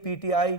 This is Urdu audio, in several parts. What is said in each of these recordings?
PTI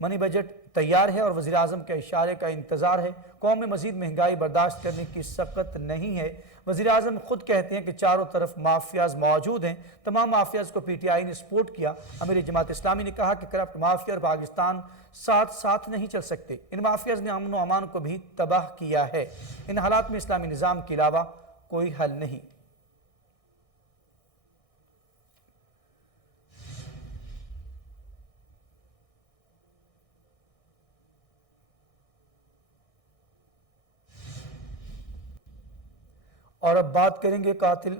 منی بجٹ تیار ہے اور وزیر اعظم کے اشارے کا انتظار ہے۔ قوم میں مزید مہنگائی برداشت کرنے کی سخت نہیں ہے۔ وزیر اعظم خود کہتے ہیں کہ چاروں طرف مافیاز موجود ہیں۔ تمام مافیاز کو پی ٹی آئی نے سپورٹ کیا۔ امیر جماعت اسلامی نے کہا کہ کرپٹ مافیا اور پاکستان ساتھ نہیں چل سکتے۔ ان مافیاز نے امن و امان کو بھی تباہ کیا ہے۔ ان حالات میں اسلامی نظام کے علاوہ کوئی حل نہیں۔ اور اب بات کریں گے قاتل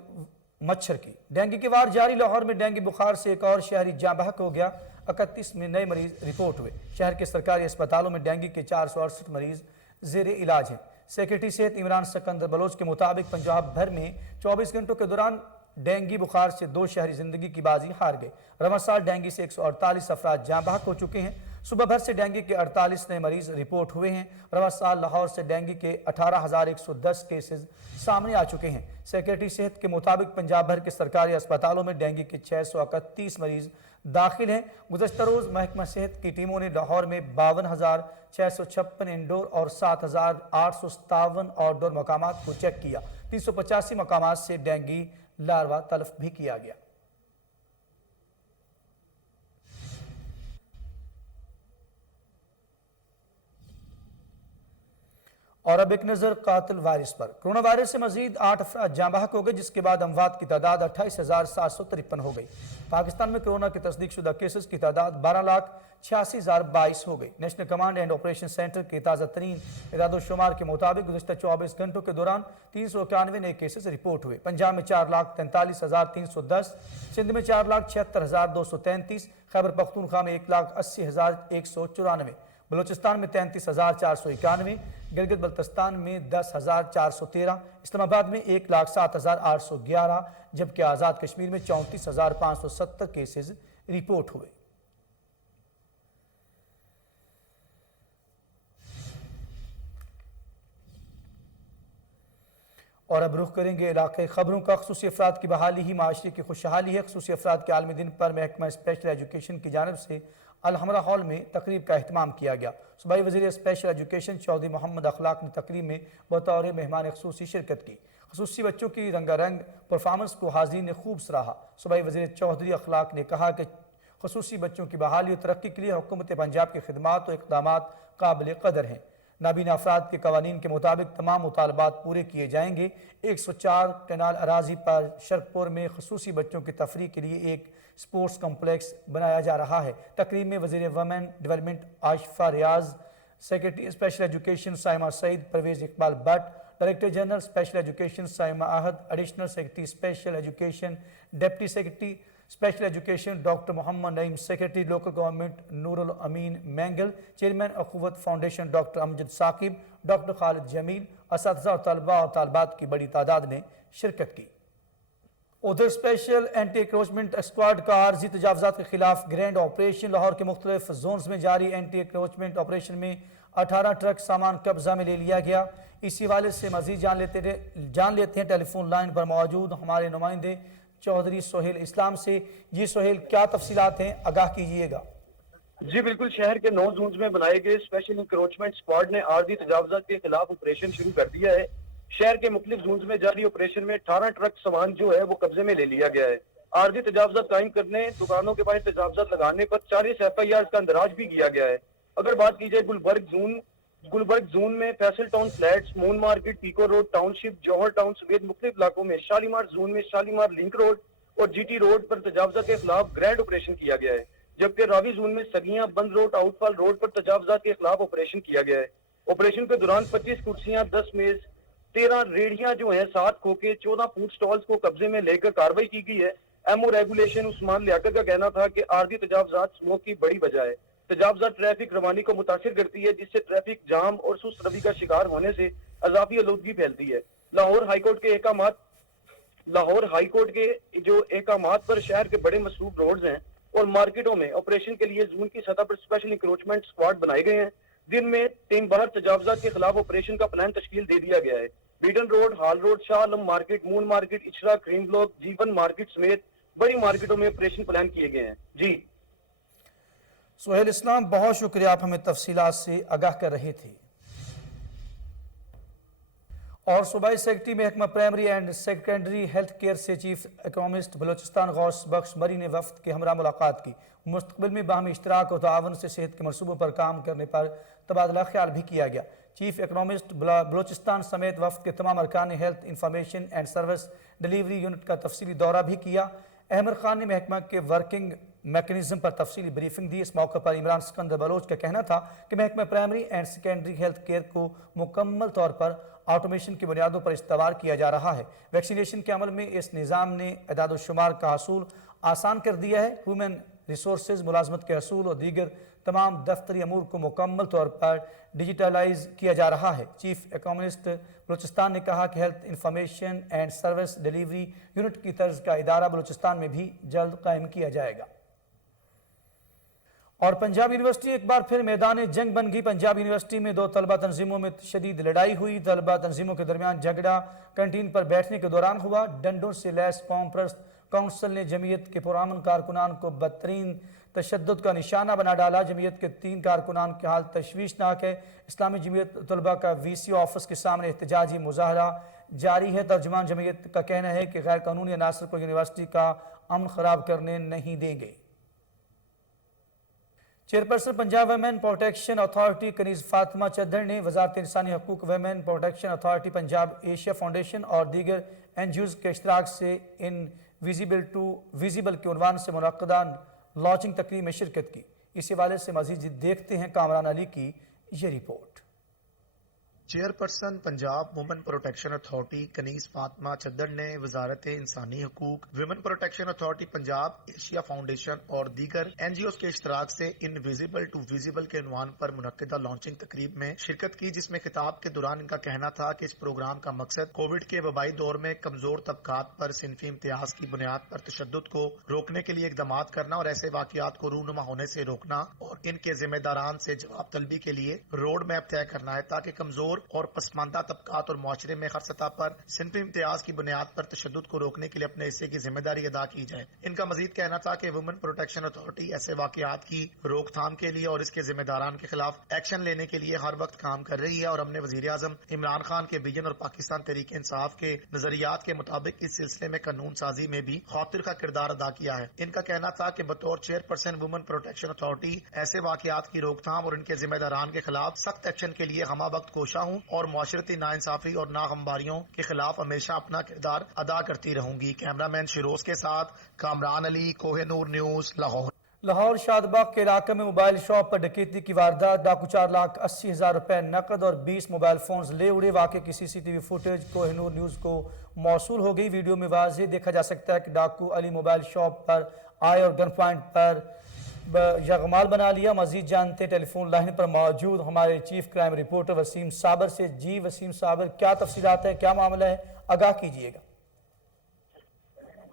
مچھر کی۔ ڈینگی کی وار جاری، لاہور میں ڈینگی بخار سے ایک اور شہری جاں بحق ہو گیا۔ 31 میں نئے مریض رپورٹ ہوئے۔ شہر کے سرکاری اسپتالوں میں ڈینگی کے 468 مریض زیر علاج ہیں۔ سیکرٹری صحت عمران سکندر بلوچ کے مطابق پنجاب بھر میں 24 گھنٹوں کے دوران ڈینگی بخار سے 2 شہری زندگی کی بازی ہار گئے۔ رواں سال ڈینگی سے 148 افراد جاں بحق ہو چکے ہیں۔ صبح بھر سے ڈینگی کے 48 نئے مریض رپورٹ ہوئے ہیں۔ رواں سال لاہور سے ڈینگی کے 18,110 کیسز سامنے آ چکے ہیں۔ سیکرٹری صحت کے مطابق پنجاب بھر کے سرکاری اسپتالوں میں ڈینگی کے 631 مریض داخل ہیں۔ گزشتہ روز محکمہ صحت کی ٹیموں نے لاہور میں 52,656 انڈور اور 7,857 آؤٹ ڈور مقامات کو چیک کیا۔ 385 مقامات سے ڈینگی لاروا تلف بھی کیا گیا۔ اور اب ایک نظر قاتل وائرس پر۔ کرونا وائرس سے مزید 8 افراد جاں بحق ہو گئے، جس کے بعد اموات کی تعداد 28,753 ہو گئی۔ پاکستان میں کرونا کے تصدیق شدہ کیسز کی تعداد 12,86,022 ہو گئی۔ National command and operation centre کے تازہ ترین اعداد و شمار کے مطابق گزشتہ 24 گھنٹوں کے دوران 391 نئے کیسز رپورٹ ہوئے۔ پنجاب میں 4,43,310، سندھ میں 4,76,233، خیبر پختونخوا میں 1,80,194، بلوچستان میں 33,491، گلگت بلتستان میں 10,413، اسلام آباد میں 1,07,811، جبکہ آزاد کشمیر میں 34,570 کیسز رپورٹ ہوئے۔ اور اب رخ کریں گے علاقائی خبروں کا۔ خصوصی افراد کی بحالی ہی معاشرے کی خوشحالی ہے۔ خصوصی افراد کے عالمی دن پر محکمہ اسپیشل ایجوکیشن کی جانب سے الحمرہ ہال میں تقریب کا اہتمام کیا گیا۔ صوبائی وزیر اسپیشل ایجوکیشن چودھری محمد اخلاق نے تقریب میں بطور مہمان خصوصی شرکت کی۔ خصوصی بچوں کی رنگا رنگ پرفارمنس کو حاضرین نے خوب سراہا۔ صوبائی وزیر چودھری اخلاق نے کہا کہ خصوصی بچوں کی بحالی اور ترقی کے لیے حکومت پنجاب کی خدمات و اقدامات قابل قدر ہیں۔ نابینا افراد کے قوانین کے مطابق تمام مطالبات پورے کیے جائیں گے۔ 104 کنال اراضی پر شرکپور میں خصوصی بچوں کی تفریح کے لیے ایک سپورٹس کمپلیکس بنایا جا رہا ہے۔ تقریب میں وزیر women development Ashifa Riaz, secretary special education Saima Saeed, Pervaiz Iqbal Butt, director general special education Saima Ahad, additional secretary special education, deputy secretary special education doctor Muhammad Naeem, secretary local government Noor ul Amin Mengal, chairman Akhuwat foundation doctor Amjad Saqib, doctor Khalid Jamil, اساتذہ اور طلباء اور طالبات کی بڑی تعداد نے شرکت کی۔ ادھر اسپیشل اینٹی انکروچمنٹ اسکواڈ کا عارضی تجاوزات کے خلاف گرینڈ آپریشن۔ لاہور کے مختلف زونز میں جاری اینٹی انکروچمنٹ آپریشن میں 18 ٹرک سامان قبضہ میں لے لیا گیا۔ اسی حوالے سے مزید جان لیتے ہیں ٹیلی فون لائن پر موجود ہمارے نمائندے چودھری سہیل اسلام سے۔ جی سہیل، کیا تفصیلات ہیں، آگاہ کیجیے گا۔ جی بالکل، شہر کے 9 زونز میں بنائے گئے اسپیشل انکروچمنٹ اسکواڈ نے عارضی تجاوزات کے خلاف آپریشن شروع کر دیا ہے۔ شہر کے مختلف زونز میں جاری آپریشن میں 18 ٹرک سامان جو ہے وہ قبضے میں لے لیا گیا ہے۔ عارضی تجاوزات قائم کرنے، دکانوں کے باہر تجاوزات لگانے پر 40 FIR کا اندراج بھی کیا گیا ہے۔ اگر بات کی جائے گلبرگ زون میں فیصل ٹاؤن فلیٹس، مون مارکیٹ، پیکو روڈ ٹاؤن شپ، جوہر ٹاؤن سمیت مختلف علاقوں میں شالیمار زون میں شالیمار لنک روڈ اور جی ٹی روڈ پر تجاوزات کے خلاف گرینڈ آپریشن کیا گیا ہے، جبکہ راوی زون میں سگیاں بند روڈ آؤٹ فال روڈ پر تجاوزات کے خلاف آپریشن کیا گیا ہے۔ آپریشن کے دوران 25 کرسیاں، 10 میز، 13 ریڑیاں جو ہیں، 7 کھوکے، 14 فوڈ سٹالز کو قبضے میں لے کر کارروائی کی گئی ہے۔ ایم او ریگولیشن عثمان لیاقت کا کہنا تھا کہ عارضی تجاوزات سموک کی بڑی وجہ ہے۔ تجاوزات ٹریفک روانی کو متاثر کرتی ہے، جس سے ٹریفک جام اور سست روی کا شکار ہونے سے اضافی آلودگی پھیلتی ہے۔ لاہور ہائی کورٹ کے جو احکامات پر شہر کے بڑے مصروف روڈز ہیں اور مارکیٹوں میں آپریشن کے لیے زون کی سطح پر اسپیشل انکروچمنٹ اسکواڈ بنائے گئے ہیں۔ دن میں 3 بار تجاوزات کے خلاف آپریشن کا پلان تشکیل دے دیا گیا ہے۔ بیڈن road, hall road, Shah Alam market, مون مارکیٹ، اچرا، کریم بلاک، جیون مارکیٹ سمیت بڑی مارکیٹوں میں آپریشن پلان کیے گئے ہیں۔ جی سہیل اسلام، بہت شکریہ، آپ ہمیں تفصیلات سے آگاہ کر رہے تھے۔ اور صوبائی سیکرٹری محکمہ primary and secondary health care سے چیف اکنامسٹ بلوچستان غوث بخش مری نے وفد کے ہمراہ ملاقات کی۔ مستقبل میں باہمی اشتراک اور تعاون سے صحت کے منصوبوں پر کام کرنے پر تبادلہ خیال بھی کیا گیا۔ چیف اکنامسٹ بلوچستان سمیت وفد کے تمام ارکان نے health information and service delivery unit کا تفصیلی دورہ بھی کیا۔ احمد خان نے محکمہ کے ورکنگ میکنزم پر تفصیلی بریفنگ دی۔ اس موقع پر عمران سکندر بلوچ کا کہنا تھا کہ محکمہ primary and secondary health care کو مکمل طور پر آٹومیشن کی بنیادوں پر استوار کیا جا رہا ہے۔ ویکسینیشن کے عمل میں اس نظام نے اعداد و شمار کا حصول آسان کر دیا ہے۔ ہیومن ریسورسز، ملازمت کے حصول اور دیگر تمام دفتری امور کو مکمل طور پر ڈیجیٹلائز کیا جا رہا ہے۔ چیف اکنامسٹ بلوچستان نے کہا کہ health information and service delivery unit کی طرز کا ادارہ بلوچستان میں بھی جلد قائم کیا جائے گا۔ اور پنجاب یونیورسٹی ایک بار پھر میدان جنگ بن گئی۔ پنجاب یونیورسٹی میں دو طلبہ تنظیموں میں شدید لڑائی ہوئی۔ طلبہ تنظیموں کے درمیان جھگڑا کینٹین پر بیٹھنے کے دوران ہوا۔ ڈنڈوں سے لیس قوم پرست کونسل نے جمعیت کے پرامن کارکنان کو بدترین تشدد کا نشانہ بنا ڈالا۔ جمعیت کے 3 کارکنان کی حالت تشویشناک ہے۔ اسلامی جمعیت طلبہ کا VCO آفس کے سامنے احتجاجی مظاہرہ جاری ہے۔ ترجمان جمعیت کا کہنا ہے کہ غیر قانونی عناصر کو یونیورسٹی کا امن خراب کرنے نہیں دیں گے۔ Chairperson Punjab women protection authority Kaneez Fatima Chadhar نے وزارت انسانی حقوق، women protection authority Punjab, Asia foundation اور دیگر NGOز کے اشتراک سے ان ویزیبل ٹو ویزیبل کے عنوان سے منعقدہ لانچنگ تقریب میں شرکت کی۔ اس حوالے سے مزید دیکھتے ہیں کامران علی کی یہ report. Chairperson Punjab women protection authority Kaneez Fatima Chadhar نے وزارت انسانی حقوق، women protection authority Punjab, Asia foundation اور دیگر NGOز کے اشتراک سے انویزیبل ٹو ویزیبل کے عنوان پر منعقدہ لانچنگ تقریب میں شرکت کی، جس میں خطاب کے دوران ان کا کہنا تھا کہ اس پروگرام کا مقصد کووڈ کے وبائی دور میں کمزور طبقات پر صنفی امتیاز کی بنیاد پر تشدد کو روکنے کے لیے اقدامات کرنا اور ایسے واقعات کو رونما ہونے سے روکنا اور ان کے ذمہ داران سے جواب طلبی کے لیے روڈ میپ طے کرنا ہے، تاکہ کمزور اور پسماندہ طبقات اور معاشرے میں ہر سطح پر صنفی امتیاز کی بنیاد پر تشدد کو روکنے کے لیے اپنے حصے کی ذمہ داری ادا کی جائے۔ ان کا مزید کہنا تھا کہ وومن پروٹیکشن اتھارٹی ایسے واقعات کی روک تھام کے لیے اور اس کے ذمہ داران کے خلاف ایکشن لینے کے لیے ہر وقت کام کر رہی ہے، اور ہم نے وزیر اعظم عمران خان کے ویژن اور پاکستان تحریک انصاف کے نظریات کے مطابق اس سلسلے میں قانون سازی میں بھی خاطر کا کردار ادا کیا ہے۔ ان کا کہنا تھا کہ بطور چیئرپرسن وومن پروٹیکشن اتھارٹی ایسے واقعات کی روک تھام اور ان کے ذمہ داران کے خلاف سخت ایکشن کے لیے ہمہ وقت کوشاں ہوں اور معاشرتی ناانصافی اور ناہمواریوں کے خلاف ہمیشہ اپنا کردار ادا کرتی رہوں گی۔ کیمرہ مین شیروز کے ساتھ کامران علی، کوہ نور نیوز، لاہور۔ لاہور شادباغ کے علاقے میں موبائل شاپ پر ڈکیتی کی واردات، ڈاکو 4,80,000 روپے نقد اور 20 موبائل فونز لے اڑے۔ واقعے کی CCTV footage Koh Noor news کو موصول ہو گئی۔ ویڈیو میں واضح دیکھا جا سکتا ہے کہ ڈاکو علی موبائل شاپ پر آئے اور گن پوائنٹ پر یغمال بنا لیا۔ مزید جانتے ٹیلی فون لائن پر موجود ہمارے چیف کرائم رپورٹر وسیم صابر سے۔ جی وسیم صابر، کیا تفصیلات ہیں، کیا معاملہ ہے، آگاہ کیجیے گا۔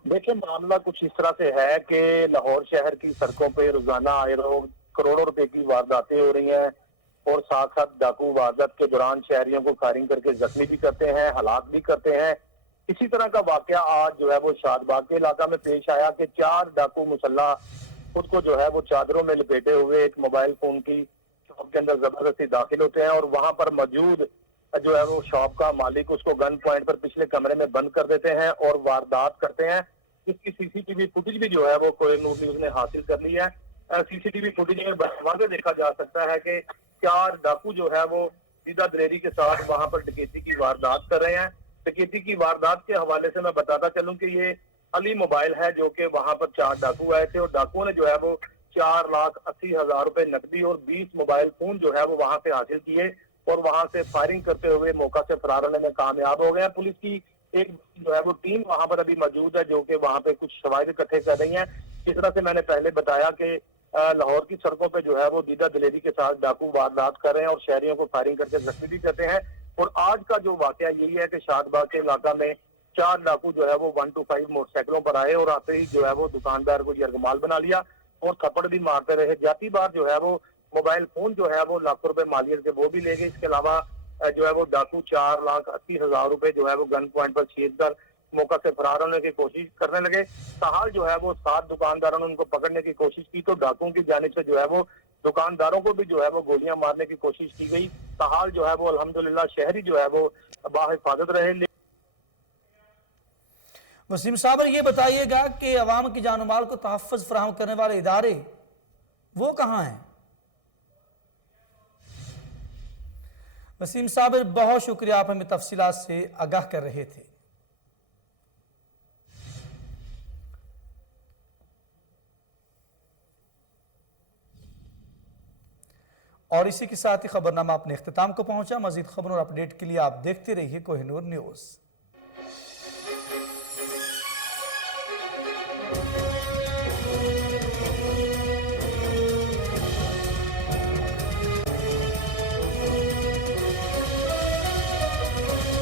دیکھیں، معاملہ کچھ اس طرح سے ہے کہ لاہور شہر کی سڑکوں پہ روزانہ آئے روز کروڑوں روپے کی وارداتیں ہو رہی ہیں، اور ساتھ ساتھ ڈاکو واردات کے دوران شہریوں کو فائرنگ کر کے زخمی بھی کرتے ہیں، ہلاک بھی کرتے ہیں۔ اسی طرح کا واقعہ آج جو ہے وہ شادباغ کے علاقہ میں پیش آیا کہ 4 ڈاکو مسلح خود کو جو ہے وہ چادروں میں لپیٹے ہوئے ایک موبائل فون کی شاپ کے اندر زبردستی داخل ہوتے ہیں، اور وہاں پر موجود جو ہے وہ شاپ کا مالک اس کو گن پوائنٹ پر پچھلے کمرے میں بند کر دیتے ہیں اور واردات کرتے ہیں۔ اس کی CCTV فوٹیج بھی جو ہے وہ کوہ نور نیوز نے حاصل کر لی ہے۔ CCTV فوٹیج میں واضح دیکھا جا سکتا ہے کہ 4 ڈاکو جو ہے وہ سیدھا دلیری کے ساتھ وہاں پر ڈکیتی کی واردات کر رہے ہیں۔ ڈکیتی کی واردات کے حوالے سے میں بتاتا چلوں کہ یہ علی موبائل ہے، جو کہ وہاں پر 4 ڈاکو آئے تھے، اور ڈاکو نے جو ہے وہ 4,80,000 روپے نقدی اور 20 موبائل فون جو ہے وہ وہاں سے حاصل کیے، اور وہاں سے فائرنگ کرتے ہوئے موقع سے فرار ہونے میں کامیاب ہو گئے ہیں۔ پولیس کی ایک جو ہے وہ ٹیم وہاں پر ابھی موجود ہے، جو کہ وہاں پہ کچھ شواہد اکٹھے کر رہی ہیں۔ جس طرح سے میں نے پہلے بتایا کہ لاہور کی سڑکوں پہ جو ہے وہ دیدہ دلیری کے ساتھ ڈاکو واردات کر رہے ہیں اور شہریوں کو فائرنگ کر کے زخمی بھی کرتے ہیں۔ اور آج کا جو واقعہ یہی ہے کہ شادباغ کے علاقہ میں 4 ڈاکو جو ہے وہ 125 موٹر سائیکلوں پر آئے، اور آتے ہی جو ہے وہ دکاندار کو یرغمال بنا لیا اور تھپڑ بھی مارتے رہے۔ جاتی بار جو ہے وہ موبائل فون جو ہے وہ لاکھوں روپے مالیت کے وہ بھی لے گئے۔ اس کے علاوہ جو ہے وہ ڈاکو 4,80,000 روپے جو ہے وہ گن پوائنٹ پر چھید کر موقع سے فرار ہونے کی کوشش کرنے لگے. تاحال جو ہے وہ 7 دکانداروں نے ان کو پکڑنے کی کوشش کی تو ڈاکوؤں کی جانب سے جو ہے وہ دکانداروں کو بھی جو ہے وہ گولیاں مارنے کی کوشش کی گئی. تاحال جو ہے وہ الحمدللہ شہری جو ہے وہ باحفاظت رہے. وسیم صابر یہ بتائیے گا کہ عوام کی جان و مال کو تحفظ فراہم کرنے والے ادارے وہ کہاں ہیں؟ وسیم صابر بہت شکریہ، آپ ہمیں تفصیلات سے آگاہ کر رہے تھے. اور اسی کے ساتھ ہی خبرنامہ اپنے اختتام کو پہنچا. مزید خبروں اور اپڈیٹ کے لیے آپ دیکھتے رہیے کوہ نور نیوز.